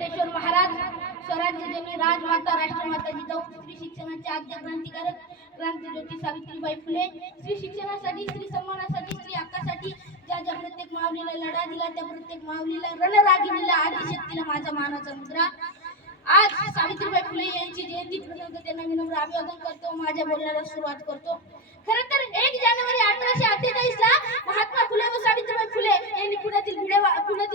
सिद्धेश्वर महाराज स्वराज्य जननी राजमाता राष्ट्रमाता जिजाऊ स्त्री शिक्षणाचे आद्य क्रांतिकारक क्रांतिज्योती सावित्रीबाई फुले स्त्री शिक्षणासाठी स्त्री सन्मानासाठी स्त्री हक्कासाठी ज्या प्रत्येक माऊलीला लढा दिला त्या प्रत्येक माऊलीला रणरागिणीला आदिशक्तीला माझा मानाचा मुद्रा। आज सावित्रीबाई फुले यांची जयंती प्रसंग त्यांना विनम्र अभिवादन करतो, माझ्या बोलण्याला सुरुवात करतो। खरं तर 1 जानेवारी 1848 ला महात्मा फुले व सावित्रीबाई फुले यांनी पुण्यातील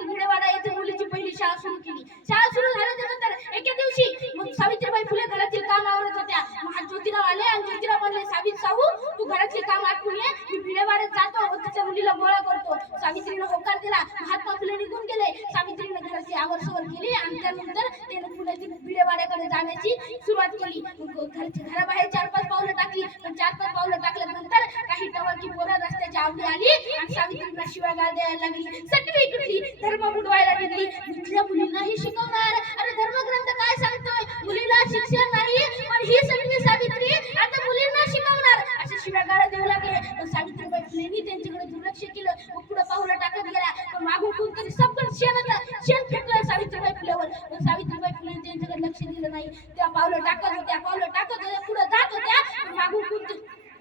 भिडेवाडा येथे मुलीची पहिली शाळा सुरू केली। शाळा सुरू झाल्यानंतर एके दिवशी मग सावित्रीबाई फुले घरातील काम आवरत होत्या। ज्योतिराव आले आणि ज्योतिराव म्हणले, सावित साहू तू घरातील काम आटपून ये, मी भिडेवाड्यात जातो व तिच्या मुलीला गोळा करतो। सावित्रीने होकार दिला। महात्मा फुले निघून गेले। सावित्रीने घराची आवरसवर केली आणि त्यानंतर त्याने पुण्यातील भिडेवाड्याकडे जाण्याची सुरुवात केली। घराबाहेर 4-5 पावलं टाकली, पण 4-5 पावलं टाकल्यानंतर काही टवळकी पोरं रस्त्याच्या आवडी आली आणि सावित्रीला शिवागाळ द्यायला लागली। सटवी कुठली धर्म बुडवायला लागली, इथल्या मुलींनाही शिकवणार, अरे धर्मग्रंथ काय सांगतोय, मुलीला शिक्षण नाही पण ही सटवी सावित्री आता मुलींना शिकवणार, अशा शिवागाळ देऊ लागले। पण सावित्रीबाई फुलेंनी त्यांच्याकडे दुर्लक्ष केलं व पुढे पावलं टाकत गेला। पण मागून कोणतरी सबकन शेण फेकलं सावित्रीबाई फुलेवर। पण सावित्रीबाई फुले त्यांच्याकडे लक्ष दिलं नाही। त्या पावलं टाकत होत्या पुढे जात होत्या,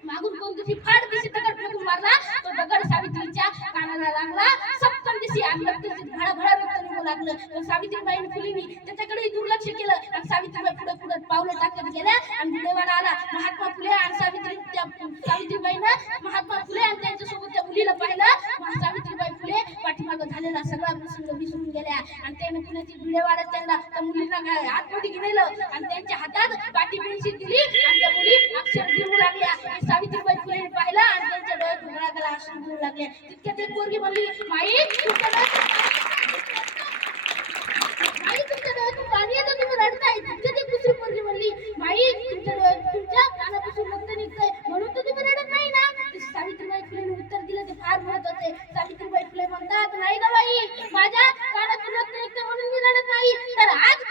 मागून कोणतरी फाड दिशी दगड फेकून मारला। तो दगड सावित्रीच्या कानाला लागला, सबकन दिशी आणि भळभळ रक्त निघू लागलं। पण सावित्रीबाई फुलेंनी त्याच्याकडे दुर्लक्ष केलं आणि सावित्रीबाई पुढे पावलं टाकत गेल्या आणि भिडेवाडा आला। महात्मा फुले आणि सावित्रीबाईनं महात्मा फुले आणि त्यांच्यासोबत त्या मुलीला पाहिलं। सावित्रीबाई फुले पाठीमागं झालेला सगळा प्रसंग विसरून गेल्या आणि त्याने पुण्यातील भिडेवाड्यात त्यांना त्या मुलीला आतमध्ये घेतलं आणि त्यांच्या हातात पाठी पेन्सिल दिली आणि त्या मुली अक्षर गिरवू लागल्या। सावित्रीबाई फुलेने पाहिलं आणि त्यांच्या डोळ्यात घळाघळा अश्रू निघू लागले। तितक्यात एक पोरगी म्हणली, माई तुमच्या डोळ्यातून पाणी येतं, तुम्ही रडताय। तितक्यात एक दुसरी पोरगी म्हणली, माई तुमच्या कानापासून रक्त निघतंय म्हणून तर तुम्ही रडत नाही ना। सावित्रीबाई फुलेने उत्तर दिलं ते फार महत्वाचे। सावित्रीबाई फुले म्हणतात, नाही ग बाई, माझ्या कानातून रक्त निघतं म्हणून मी रडत नाही, तर आज